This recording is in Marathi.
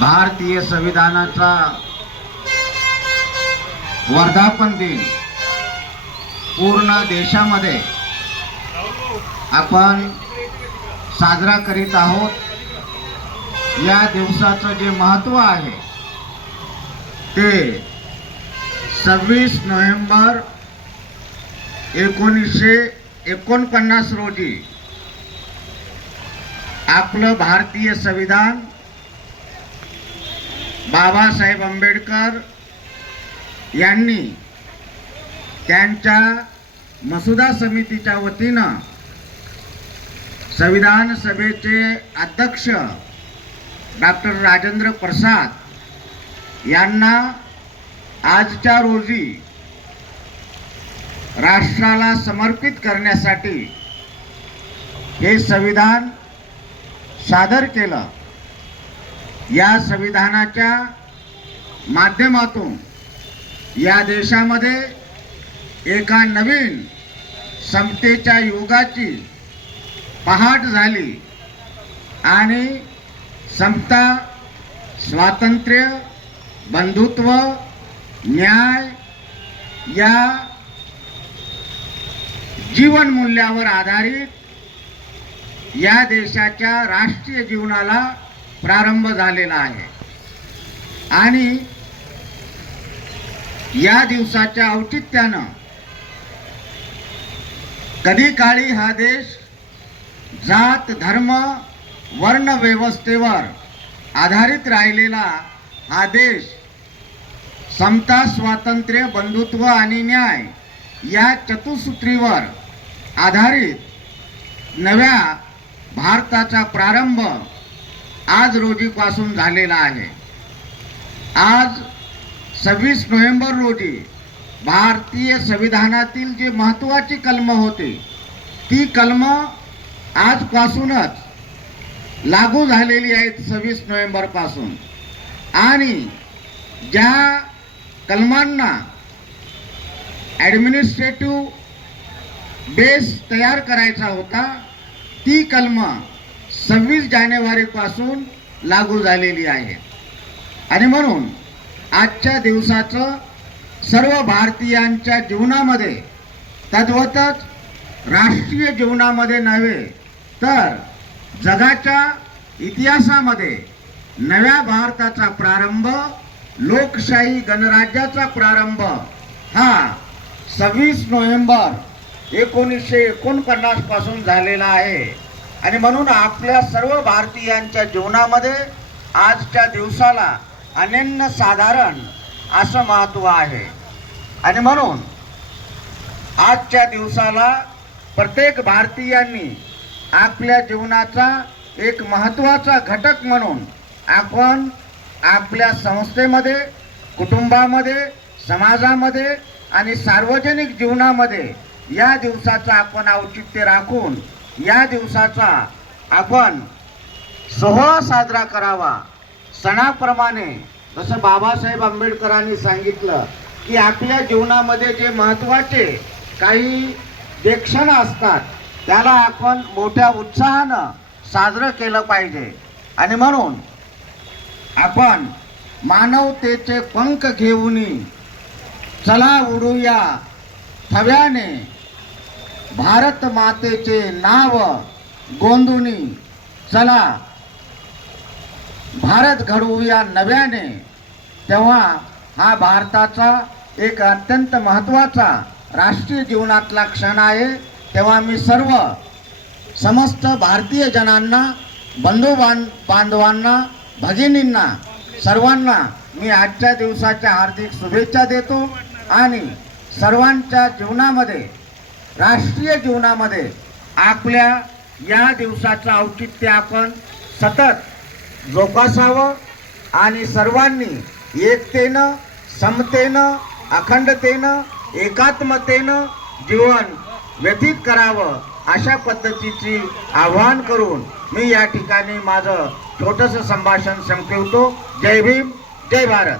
भारतीय संविधानाचा वर्धापन दिन पूर्ण देशामध्ये आपण साजरा करीत आहोत. या दिवसाचं जे महत्त्व आहे ते सव्वीस नोव्हेंबर एकोणीसशे एकोणपन्नास रोजी आपलं भारतीय संविधान बाबासाहेब आंबेडकर यांनी त्यांच्या मसुदा समितीच्या वतीनं संविधान सभेचे अध्यक्ष डॉक्टर राजेंद्र प्रसाद यांना आजच्या रोजी राष्ट्राला समर्पित करण्यासाठी हे संविधान सादर केलं. या संविधानाच्या माध्यमातून या देशामध्ये एका नवीन समतेच्या युगाची पहाट झाली आणि समता स्वातंत्र्य बंधुत्व न्याय या जीवनमूल्यावर आधारित या देशाच्या राष्ट्रीय जीवनाला प्रारंभ झालेला आहे. आणि या दिवसाच्या औचित्यानं कधी काळी हा देश जात धर्म वर्ण व्यवस्थेवर आधारित राहिलेला हा देश समता स्वातंत्र्य बंधुत्व आणि न्याय या चतुसूत्रीवर आधारित नव्या भारताचा प्रारंभ आज रोजीपासून झालेला आहे. आज सव्वीस नोव्हेंबर रोजी भारतीय संविधानातील जे महत्त्वाची कलमं होती ती कलमं आजपासूनच लागू झालेली आहेत सव्वीस नोव्हेंबरपासून. आणि ज्या कलमांना ॲडमिनिस्ट्रेटिव्ह बेस तयार करायचा होता ती कलमं सव्वीस जानेवारीपासून लागू झालेली आहे. आणि म्हणून आजच्या दिवसाचं सर्व भारतीयांच्या जीवनामध्ये तद्वतच राष्ट्रीय जीवनामध्ये नव्हे तर जगाच्या इतिहासामध्ये नव्या भारताचा प्रारंभ लोकशाही गणराज्याचा प्रारंभ हा सव्वीस नोव्हेंबर एकोणीसशे एकोणपन्नासपासून झालेला आहे. आणि म्हणून आपल्या सर्व भारतीयांच्या जीवनामध्ये आजच्या दिवसाला अनन्य साधारण असं महत्त्व आहे. आणि म्हणून आजच्या दिवसाला प्रत्येक भारतीयांनी आपल्या जीवनाचा एक महत्त्वाचा घटक म्हणून आपण आपल्या संस्थेमध्ये कुटुंबामध्ये समाजामध्ये आणि सार्वजनिक जीवनामध्ये या दिवसाचा आपण औचित्य राखून या दिवसाचा आपण सोहळा साजरा करावा. सणाप्रमाणे जसं बाबासाहेब आंबेडकरांनी सांगितलं की आपल्या जीवनामध्ये जे महत्त्वाचे काही जे क्षण असतात त्याला आपण मोठ्या उत्साहानं साजरं केलं पाहिजे. आणि म्हणून आपण मानवतेचे पंख घेऊन चला उडूया थव्याने भारत मातेचे नाव गोंधुनी चला भारत घडवूया नव्याने. तेव्हा हा भारताचा एक अत्यंत महत्त्वाचा राष्ट्रीय जीवनातला क्षण आहे. तेव्हा मी सर्व समस्त भारतीय जनांना बंधू बां बांधवांना भगिनींना सर्वांना मी आजच्या दिवसाच्या हार्दिक शुभेच्छा देतो आणि सर्वांच्या जीवनामध्ये राष्ट्रीय जीवनामध्ये आपल्या या दिवसाचं औचित्य आपण सतत जोपासावं आणि सर्वांनी एकतेनं समतेनं अखंडतेनं एकात्मतेनं जीवन व्यतीत करावं अशा पद्धतीची आव्हान करून मी या ठिकाणी माझं छोटंसं संभाषण संपवतो. जय भीम जय भारत.